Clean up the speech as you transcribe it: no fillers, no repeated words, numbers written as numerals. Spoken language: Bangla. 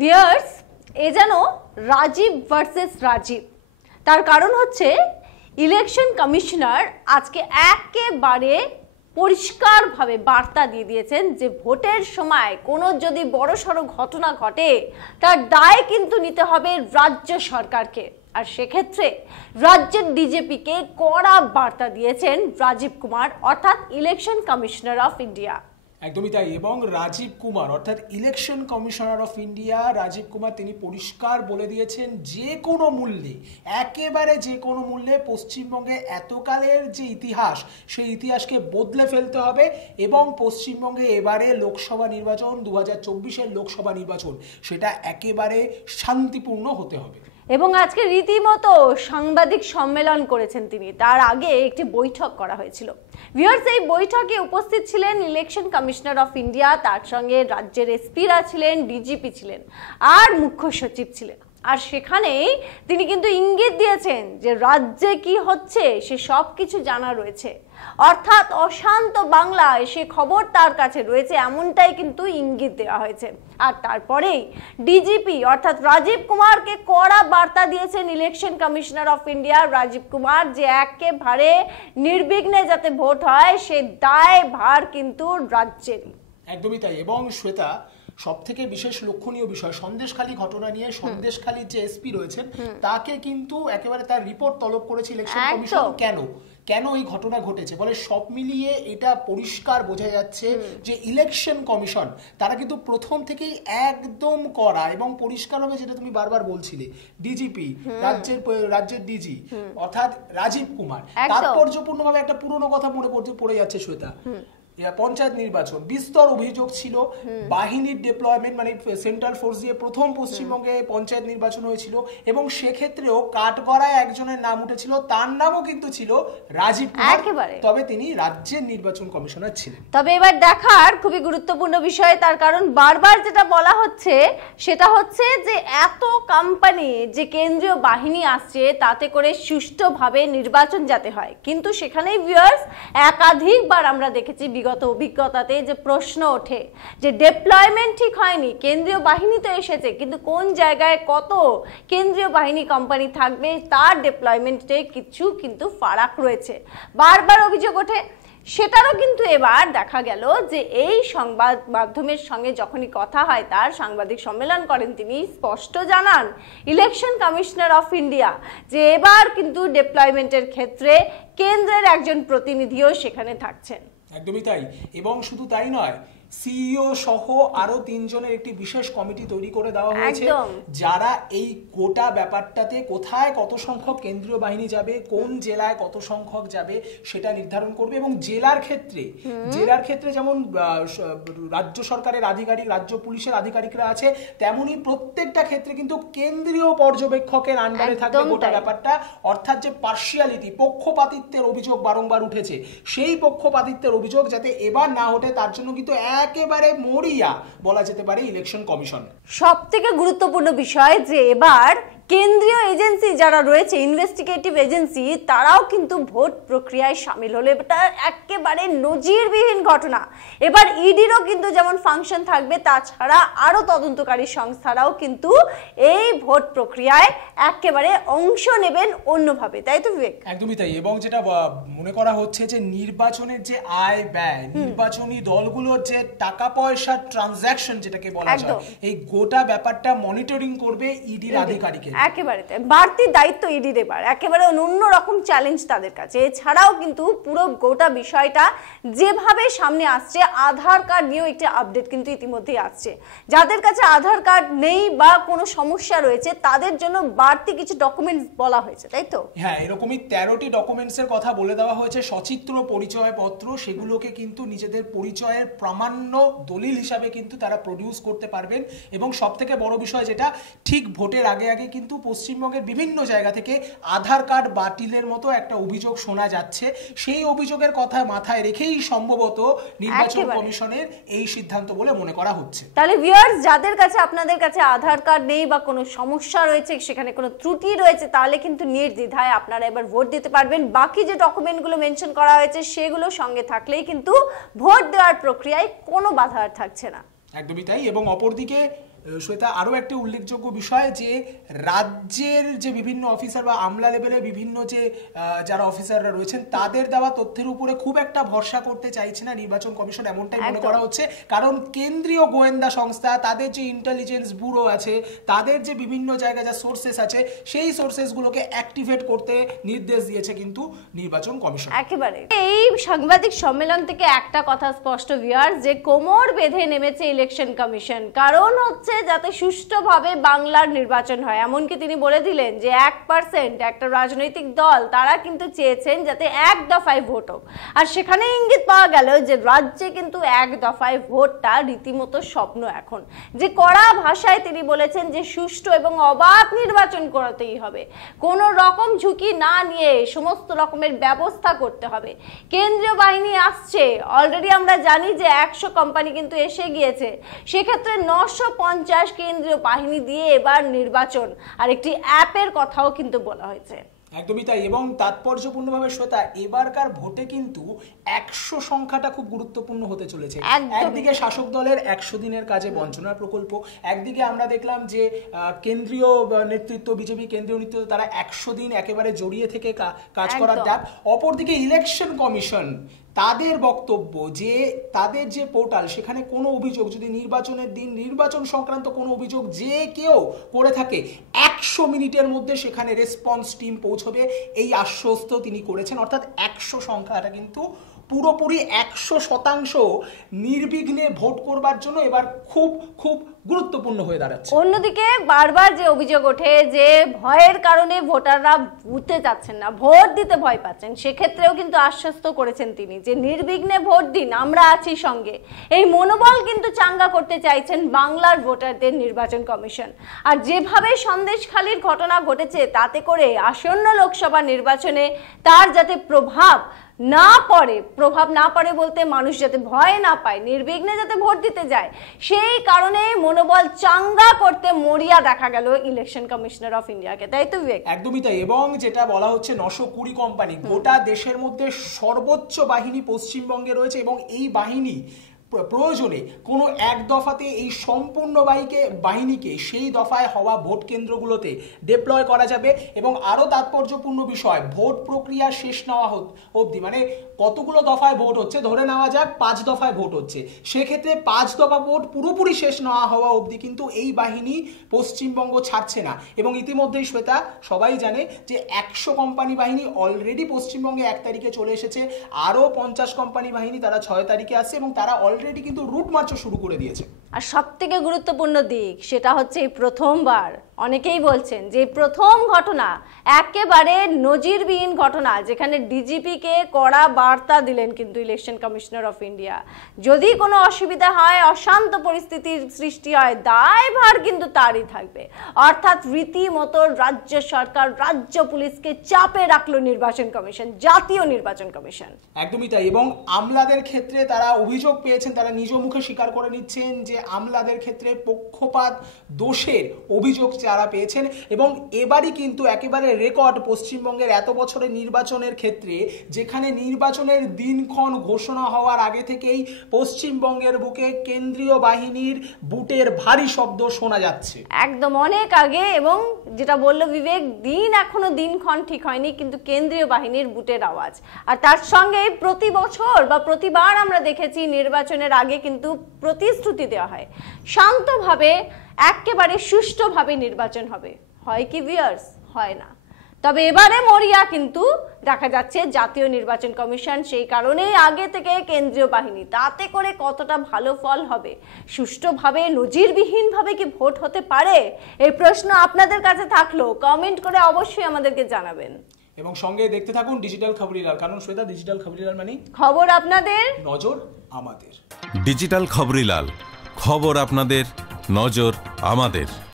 ভিউয়ার্স, এ যেন রাজীব ভার্সেস রাজীব। তার কারণ হচ্ছে ইলেকশন কমিশনার আজকে একেবারে পরিষ্কারভাবে বার্তা দিয়ে দিয়েছেন যে ভোটের সময় কোনো যদি বড়সড় ঘটনা ঘটে তার দায় কিন্তু নিতে হবে রাজ্য সরকারকে। আর সেক্ষেত্রে রাজ্যের ডিজিপিকে কড়া বার্তা দিয়েছেন রাজীব কুমার, অর্থাৎ ইলেকশন কমিশনার অফ ইন্ডিয়া। একদমই তাই। এবং রাজীব কুমার অর্থাৎ election commissioner of India Rajiv Kumar তিনি পরিষ্কার বলে দিয়েছেন যে কোনো মূল্যে, একেবারে যে কোনো মূল্যে পশ্চিমবঙ্গে এতকালের যে ইতিহাস সেই ইতিহাসকে বদলে ফেলতে হবে এবং পশ্চিমবঙ্গে এবারে লোকসভা নির্বাচন 2024-এর লোকসভা নির্বাচন সেটা একেবারে শান্তিপূর্ণ হতে হবে। এবং আজকে রীতিমতো সাংবাদিক সম্মেলন করেছেন তিনি। তার আগে একটি বৈঠক করা হয়েছিল। ভিউয়ার্স, এই বৈঠকে উপস্থিত ছিলেন ইলেকশন কমিশনার অফ ইন্ডিয়া, তার সঙ্গে রাজ্যের এসপিরা ছিলেন, ডিজিপি ছিলেন আর মুখ্য সচিব ছিলেন। আর সেখানেই তিনি কিন্তু ইঙ্গিত দিয়েছেন যে রাজ্যে কি হচ্ছে সে সব কিছু জানা রয়েছে, অর্থাৎ অশান্ত বাংলায় সে খবর তার কাছে রয়েছে, এমনটাই কিন্তু ইঙ্গিত দেওয়া হয়েছে। আর তারপরেই ডিজিপি অর্থাৎ রাজীব কুমারকে কড়া বার্তা দিয়েছেন election commissioner of India Rajiv Kumar যে একেবারে নির্বিঘ্নে যাতে ভোট হয় সে দায় ভার কিন্তু রাজ্যেরই। একদমই তাই। এবং শ্বেতা, সব থেকে বিশেষ লক্ষণীয় বিষয় সন্দেশখালী ঘটনা নিয়ে সন্দেশখালীর যে এসপি রয়েছেন তাকে কিন্তু একেবারে তার রিপোর্ট তলব করেছে ইলেকশন কমিশন। কেন এই ঘটনা ঘটেছে বলে সব মিলিয়ে এটা পরিষ্কার বোঝা যাচ্ছে যে ইলেকশন কমিশন তারা কিন্তু প্রথম থেকেই একদম কড়া এবং পরিষ্কারভাবে, যেটা তুমি বারবার বলছিলে, ডিজিপি রাজ্যের ডিজি অর্থাৎ রাজীব কুমার তাৎপর্যপূর্ণভাবে একটা পুরনো কথা মনে পড়ে যাচ্ছে শ্বেতা। পঞ্চায়েত নির্বাচন বিস্তর অভিযোগ ছিল, বাহিনীর ডেপ্লয়মেন্ট মানে সেন্ট্রাল ফোর্স দিয়ে প্রথম পশ্চিমবঙ্গে পঞ্চায়েত নির্বাচন হয়েছিল এবং সেক্ষেত্রেও কাঠগড়ায় একজনের নাম উঠেছিল, তার নামও কিন্তু ছিল রাজীব কুমার, তবে তিনি রাজ্যের নির্বাচন কমিশনার ছিলেন। তবে এবার দেখার খুবই গুরুত্বপূর্ণ বিষয়, তার কারণ বারবার যেটা বলা হচ্ছে সেটা হচ্ছে যে এত কোম্পানি যে কেন্দ্রীয় বাহিনী আসছে তাতে করে সুষ্ঠুভাবে নির্বাচন যাতে হয়, কিন্তু সেখানেই ভিউয়ার্স একাধিকবার আমরা দেখেছি বিগত অভিজ্ঞতাতে যে প্রশ্ন ওঠে যে ডেপ্লয়মেন্ট ঠিক হয়নি, কেন্দ্রীয় বাহিনী তো এসেছে কিন্তু কোন জায়গায় কত কেন্দ্রীয় বাহিনী কোম্পানি থাকবে তার ডেপ্লয়মেন্টে কিছু কিন্তু ফারাক রয়েছে, বারবার অভিযোগ ওঠে। সেটারও কিন্তু এবার দেখা গেল যে এই সংবাদ মাধ্যমের সঙ্গে যখনই কথা হয় তার সাংবাদিক সম্মেলন করেন তিনি স্পষ্ট জানান ইলেকশন কমিশনার অফ ইন্ডিয়া যে এবার কিন্তু ডেপ্লয়মেন্টের ক্ষেত্রে কেন্দ্রের একজন প্রতিনিধিও সেখানে থাকছেন। একদমই তাই। এবং শুধু তাই নয়, সিইও সহ আরো 3 জনের একটি বিশেষ কমিটি তৈরি করে দেওয়া হয়েছে যারা এই গোটা ব্যাপারটাতে কোথায় কত সংখ্যক কেন্দ্রীয় বাহিনী যাবে, কোন জেলায় কত সংখ্যক যাবে সেটা নির্ধারণ করবে। এবং জেলার ক্ষেত্রে যেমন রাজ্য সরকারের আধিকারিক, রাজ্য পুলিশের আধিকারিকরা আছে, তেমনি প্রত্যেকটা ক্ষেত্রে কিন্তু কেন্দ্রীয় পর্যবেক্ষকের আন্ডারে থাকবে গোটা ব্যাপারটা। অর্থাৎ যে পার্সিয়ালিটি, পক্ষপাতিত্বের অভিযোগ বারংবার উঠেছে, সেই পক্ষপাতিত্বের অভিযোগ যাতে এবার না ওঠে তার জন্য কিন্তু একেবারে মরিয়া বলা যেতে পারে ইলেকশন কমিশন। সবথেকে গুরুত্বপূর্ণ বিষয় যে এবার কেন্দ্রীয় এজেন্সি যারা রয়েছে, ইনভেস্টিগেটিভ এজেন্সি, তারাও কিন্তু ভোট প্রক্রিয়ায় সামিল হলো। এটা একেবারে নজিরবিহীন ঘটনা। এবার ইডিরও কিন্তু যেমন ফাংশন থাকবে, তাছাড়া আরো তদন্তকারী সংস্থারাও কিন্তু এই ভোট প্রক্রিয়ায় একেবারে অংশ নেবেন অন্যভাবে, তাই তো বিবেক? একদমই তাই। এবং যেটা মনে করা হচ্ছে যে নির্বাচনের যে আয় ব্যয়, নির্বাচনী দলগুলোর যে টাকা পয়সার ট্রানজাকশন যেটাকে বলা যায়, এই গোটা ব্যাপারটা মনিটরিং করবে ইডির আধিকারিকেরা। একেবারে বাড়তি দায়িত্ব ইডির, এবার একেবারে অন্য রকম চ্যালেঞ্জ তাদের কাছে। এছাড়াও কিন্তু পুরো গোটা বিষয়টা যেভাবে সামনে আসছে, আধার কার্ড নিয়েও একটি আপডেট কিন্তু ইতিমধ্যেই আসছে। যাদের কাছে আধার কার্ড নেই বা কোনো সমস্যা রয়েছে তাদের জন্য বাড়তি কিছু ডকুমেন্টস বলা হয়েছে, তাই তো? হ্যাঁ, এরকমই 13টি ডকুমেন্টসের কথা বলে দেওয়া হয়েছে, সচিত্র পরিচয়পত্র, সেগুলোকে কিন্তু নিজেদের পরিচয়ের প্রামাণ্য দলিল হিসাবে কিন্তু তারা প্রডিউস করতে পারবেন। এবং সব থেকে বড় বিষয় যেটা, ঠিক ভোটের আগে কিন্তু পশ্চিমবঙ্গের বিভিন্ন জায়গা থেকে আধার কার্ড বাতিলের মতো একটা অভিযোগ শোনা যাচ্ছে। সেই অভিযোগের কথা মাথায় রেখেই সম্ভবত নির্বাচন কমিশনের এই সিদ্ধান্ত বলে মনে করা হচ্ছে। তাহলে ভিউয়ার্স, যাদের কাছে আপনাদের কাছে আধার কার্ড নেই বা কোনো সমস্যা রয়েছে, সেখানে কোনো ত্রুটি রয়েছে, তাহলে কিন্তু নির্দ্বিধায় আপনারা এবার ভোট দিতে পারবেন। বাকি যে ডকুমেন্টগুলো মেনশন করা হয়েছে সেগুলো সঙ্গে থাকলেই কিন্তু ভোট দেওয়ার প্রক্রিয়ায় কোনো বাধা আর থাকছে না। একদমই তাই। এবং অপরদিকে শ্বেতা আরও একটি উল্লেখযোগ্য বিষয় যে রাজ্যের যে বিভিন্ন অফিসার বা আমলা লেভেলে বিভিন্ন যে যারা অফিসাররা রয়েছেন তাদের দেওয়া তথ্যের উপরে খুব একটা ভরসা করতে চাইছে না নির্বাচন কমিশন, এমনটাই মনে করা হচ্ছে। কারণ কেন্দ্রীয় গোয়েন্দা সংস্থা, তাদের যে ইন্টেলিজেন্স ব্যুরো আছে, তাদের যে বিভিন্ন জায়গায় যা সোর্সেস আছে, সেই সোর্সেসগুলোকে অ্যাক্টিভেট করতে নির্দেশ দিয়েছে কিন্তু নির্বাচন কমিশন। একেবারে এই সাংবাদিক সম্মেলন থেকে একটা কথা স্পষ্ট ভিউয়ার্স, যে কোমর বেঁধে নেমেছে ইলেকশন কমিশন, কারণ হচ্ছে যাতে সুষ্ঠুভাবে বাংলার নির্বাচন হয়। এমনকি তিনি বলে দিলেন যে 1% একটা রাজনৈতিক দল তারা কিন্তু চেয়েছেন যাতে এক দফায় ভোট হোক, আর সেখানে ইঙ্গিত পাওয়া গেল যে রাজ্যে কিন্তু এক দফায় ভোটটা রীতিমতো স্বপ্ন এখন। যে কড়া ভাষায় তিনি বলেছেন যে সুষ্ঠু এবং অবাধ নির্বাচন করাতেই হবে, কোন রকম ঝুঁকি না নিয়ে সমস্ত রকমের ব্যবস্থা করতে হবে। কেন্দ্রীয় বাহিনী আসছে, অলরেডি আমরা জানি যে 100 কোম্পানি কিন্তু এসে গিয়েছে, সেক্ষেত্রে 950 কেন্দ্রীয় বাহিনী দিয়ে এবার নির্বাচন, আর একটি অ্যাপের কথাও কিন্তু বলা হয়েছে। একদমই তাই। এবং তাৎপর্যপূর্ণভাবে শ্বেতা এবারকার ভোটে কিন্তু 100 সংখ্যাটা খুব গুরুত্বপূর্ণ হতে চলেছে। একদিকে শাসক দলের 100 দিনের কাজে বঞ্চনার প্রকল্প, একদিকে আমরা দেখলাম যে কেন্দ্রীয় নেতৃত্ব, বিজেপি কেন্দ্রীয় নেতৃত্ব, তারা 100 দিন একেবারে জড়িয়ে থেকে কাজ করার ডাক। অপরদিকে ইলেকশন কমিশন তাদের বক্তব্য যে তাদের যে পোর্টাল, সেখানে কোনো অভিযোগ যদি নির্বাচনের দিন নির্বাচন সংক্রান্ত কোনো অভিযোগ যে কেউ করে থাকে 100 মিনিটের মধ্যে সেখানে রেসপন্স টিম পৌঁছবে, এই আশ্বস্ত তিনি করেছেন। অর্থাৎ 100 সংখ্যাটা কিন্তু পুরোপুরি 100% নির্বিঘ্নে ভোট করবার জন্য এবার খুব খুব গুরুত্বপূর্ণ হয়ে দাঁড়াচ্ছে। অন্যদিকে বারবার যে অভিযোগ ওঠে যে ভয়ের কারণে ভোটাররা বুথে যাচ্ছেন না, ভোট দিতে ভয় পাচ্ছেন, সেক্ষেত্রেও কিন্তু আশ্বস্ত করেছেন তিনি যে নির্বিঘ্নে ভোট দিন, আমরা আছি সঙ্গে। এই মনোবল কিন্তু চাঙ্গা করতে চাইছেন বাংলার ভোটারদের নির্বাচন কমিশন। আর যেভাবে সন্দেশখালীর ঘটনা ঘটেছে, তাতে করে আসন্ন লোকসভা নির্বাচনে তার যাতে প্রভাব না পড়ে বলতে মানুষ যাতে ভয় না পায়, নির্বিঘ্নে যাতে ভোট দিতে যায়, সেই কারণে মনোবল চাঙ্গা করতে মরিয়া দেখা গেল ইলেকশন কমিশনার অফ ইন্ডিয়াকে, তাই তো বিবেক? একদমই তাই। এবং যেটা বলা হচ্ছে 920 কোম্পানি, গোটা দেশের মধ্যে সর্বোচ্চ বাহিনী পশ্চিমবঙ্গে রয়েছে, এবং এই বাহিনী প্রয়োজনে কোনো এক দফাতে এই সম্পূর্ণ বাহিনীকে সেই দফায় হওয়া ভোট কেন্দ্রগুলোতে ডিপ্লয় করা যাবে। এবং আরও তাৎপর্যপূর্ণ বিষয়, ভোট প্রক্রিয়া শেষ নেওয়া অবধি, মানে কতগুলো দফায় ভোট হচ্ছে, ধরে নেওয়া যাক 5 দফায় ভোট হচ্ছে, সেক্ষেত্রে 5 দফা ভোট পুরোপুরি শেষ নেওয়া হওয়া অবধি কিন্তু এই বাহিনী পশ্চিমবঙ্গ ছাড়ছে না। এবং ইতিমধ্যেই শ্বেতা সবাই জানে যে 100 কোম্পানি বাহিনী অলরেডি পশ্চিমবঙ্গে 1 তারিখে চলে এসেছে, আরও 50 কোম্পানি বাহিনী তারা 6 তারিখে আসছে, এবং তারা অলরেডি কিন্তু রুট মার্চও শুরু করে দিয়েছে। আর সবথেকে গুরুত্বপূর্ণ দিক সেটা হচ্ছে এই প্রথমবার, অনেকেই বলছেন যে প্রথম ঘটনা, একেবারে নজিরবিহীন ঘটনা, যেখানে ডিজিপিকে কড়া বার্তা দিলেন কিন্তু ইলেকশন কমিশনার অফ ইন্ডিয়া, যদি কোনো অসুবিধা হয়, অশান্ত পরিস্থিতির সৃষ্টি হয়, দায়ভার কিন্তু তারই থাকবে। অর্থাৎ রীতিমতো রাজ্য সরকার, রাজ্য পুলিশকে চাপে রাখলো নির্বাচন কমিশন, জাতীয় নির্বাচন কমিশন। একদমই তাই। এবং আমলাদের ক্ষেত্রে তারা অভিযোগ পেয়েছেন, তারা নিজ মুখে স্বীকার করে নিচ্ছেন যে আমলাদের ক্ষেত্রে পক্ষপাত দোষের অভিযোগ যারা পেয়েছেন। এবং এবারই কিন্তু একেবারে রেকর্ড পশ্চিমবঙ্গের এত বছরের নির্বাচনের ক্ষেত্রে, যেখানে নির্বাচনের দিনক্ষণ ঘোষণা হওয়ার আগে থেকেই পশ্চিমবঙ্গের বুকে কেন্দ্রীয় বাহিনীর বুটের ভারী শব্দ শোনা যাচ্ছে, একদম অনেক আগে। এবং যেটা বলল বিবেক, এখনো দিনক্ষণ ঠিক হয়নি, কিন্তু কেন্দ্রীয় বাহিনীর বুটের আওয়াজ। আর তার সঙ্গে প্রতি বছর বা প্রতিবার আমরা দেখেছি নির্বাচনের আগে কিন্তু প্রতিশ্রুতি দেওয়া হয় শান্তভাবে, একেবারে সুষ্ঠুভাবে নির্বাচন হবে। হয় কি ভিউয়ার্স? হয় না। তবে এবারে মরিয়া কিন্তু দেখা যাচ্ছে জাতীয় নির্বাচন কমিশন, সেই কারণেই আগে থেকে কেন্দ্রীয় বাহিনী। তাতে করে কতটা ভালো ফল হবে, সুষ্ঠুভাবে নজিরবিহীনভাবে কি ভোট হতে পারে, এই প্রশ্ন আপনাদের কাছে থাকলো, কমেন্ট করে অবশ্যই আমাদেরকে জানাবেন। এবং সঙ্গে দেখতে থাকুন ডিজিটাল খবরিলাল, কারণ শ্বেতা ডিজিটাল খবরিলাল মানে খবর আপনাদের, নজর আমাদের। ডিজিটাল খবরিলাল, খবর আপনাদের, নজর আমাদের।